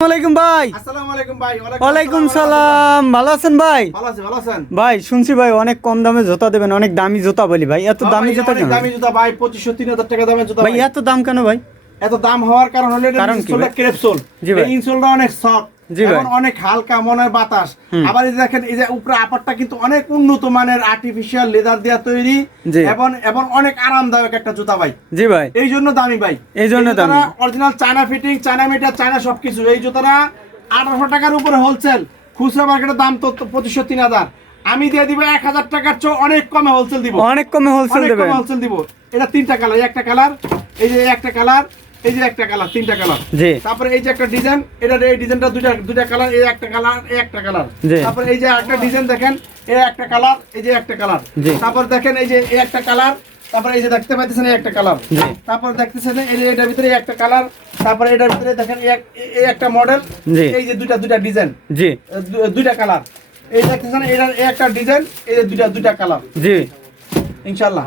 ওয়ালাইকুম ভাই। আসসালামু আলাইকুম ভাই ওয়ালাইকুম সালাম। ভালো আছেন ভাই? ভালো আছি ভালো আছেন? ভাই শুনছি ভাই অনেক কম দামে জুতা দেবেন অনেক দামি জুতা বলি ভাই। এত দামি জুতা কেন? দামি জুতা ভাই পঁচিশশো তিন হাজার টাকা দামের জুতা ভাই ভাই। এত দাম কেন ভাই? এত দাম হওয়ার কারণ হলো এটা ইনসোলটা ক্রেপসোল। এই ইনসোলটা অনেক সফট অনেক হালকা মনে হয় বাতাস। আবার এই দেখেন এই যে উপরে আপারটা কিন্তু অনেক উন্নত মানের আর্টিফিশিয়াল লেদার দেওয়া তৈরি এবং এবং অনেক আরামদায়ক একটা জুতা ভাই। জি ভাই। এই জন্য দামি ভাই। এই জন্য দামি। Original China fitting China meter China সবকিছু। এই জুতাটা আঠারোশো টাকার উপরে হোলসেল খুচরা মার্কেটের দাম তো পঁচিশশো তিন হাজার। আমি দিয়ে দিব এক হাজার টাকার চেয়ে অনেক কমে হোলসেল দিব। অনেক কমে হোলসেল অনেক কমে হোলসেল দিব। এটা তিনটা কালার একটা কালার এই যে একটা কালার এই যে একটা কালার তিনটা কালার জি তারপরে এই যে একটা ডিজাইন এটা এই ডিজাইনটা দুইটা দুইটা কালার এই একটা কালার এই একটা কালার। তারপরে এই যে একটা ডিজাইন দেখেন এই একটা কালার এই যে একটা কালার। তারপর দেখেন এই যে এই একটা কালার তারপরে এই যে দেখতে এই একটা কালার তারপর দেখতেছেন এই এটার ভিতরে একটা কালার তারপরে এটার ভিতরে দেখেন এই এক- এই একটা মডেল। এই যে দুইটা দুইটা ডিজাইন জি দুইটা কালার এই দেখতেছেন এটার একটা ডিজাইন এই যে দুইটা দুইটা কালার জি ইনশাআল্লাহ